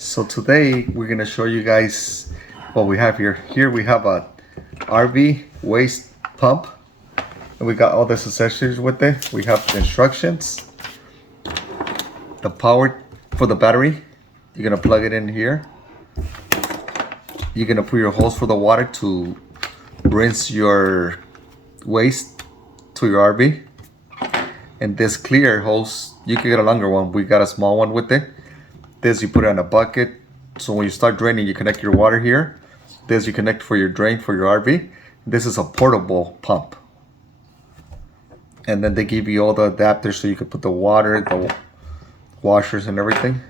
So today we're gonna show you guys what we have here. Here we have a RV waste pump, and we got all the accessories with it. We have the instructions, the power for the battery. You're gonna plug it in here. You're gonna put your hose for the water to rinse your waste to your RV. And this clear hose, you can get a longer one. We got a small one with it. This you put it in a bucket, so when you start draining, you connect your water here. This you connect for your drain for your RV. This is a portable pump. And then they give you all the adapters so you can put the water, the washers and everything.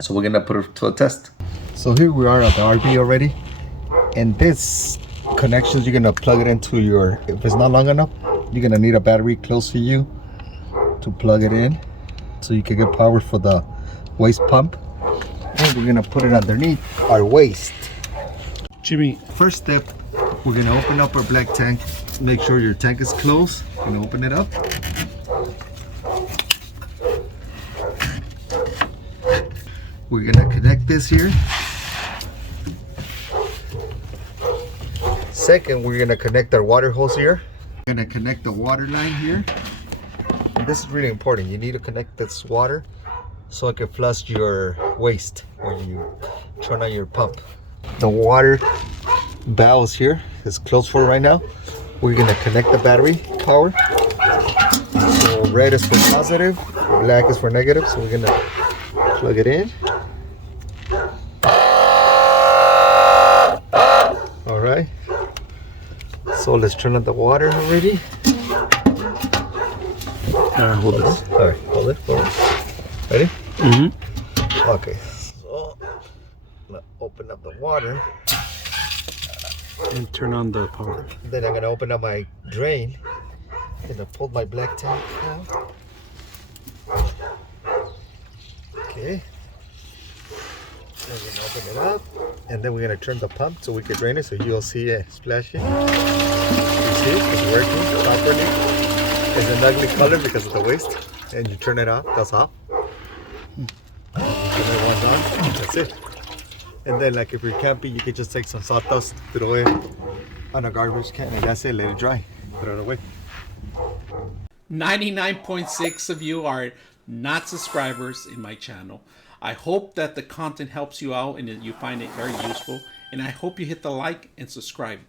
So we're gonna put it to a test. So here we are at the RV already. And this connections, you're gonna plug it into your, if it's not long enough, you're gonna need a battery close to you to plug it in so you can get power for the waste pump. And we're gonna put it underneath our waste. Jimmy, First step, we're gonna open up our black tank. Make sure your tank is closed. We're gonna open it up. We're gonna connect this here. Second, we're gonna connect our water hose here. We're gonna connect the water line here. And this is really important. You need to connect this water so it can flush your waste when you turn on your pump. The water valve here is closed for right now. We're gonna connect the battery power. So red is for positive, black is for negative. So we're gonna plug it in. All right. So let's turn on the water already. hold this. All right, hold it for us. Ready? Mm-hmm. Okay. So let's open up the water. And turn on the power. Then I'm gonna open up my drain. Then I pull my black tank out. Okay. Then we're gonna open it up, and then we're gonna turn the pump so we can drain it, so you'll see it splashing. You see it's working properly. It's an ugly color because of the waste, and you turn it off. That's off. Turn it once on. That's it. And then, like if you're camping, you could just take some sawdust, throw it on a garbage can, and that's it. Let it dry. Throw it away. 99.6 of you are not subscribers in my channel. I hope that the content helps you out and that you find it very useful. And I hope you hit the like and subscribe.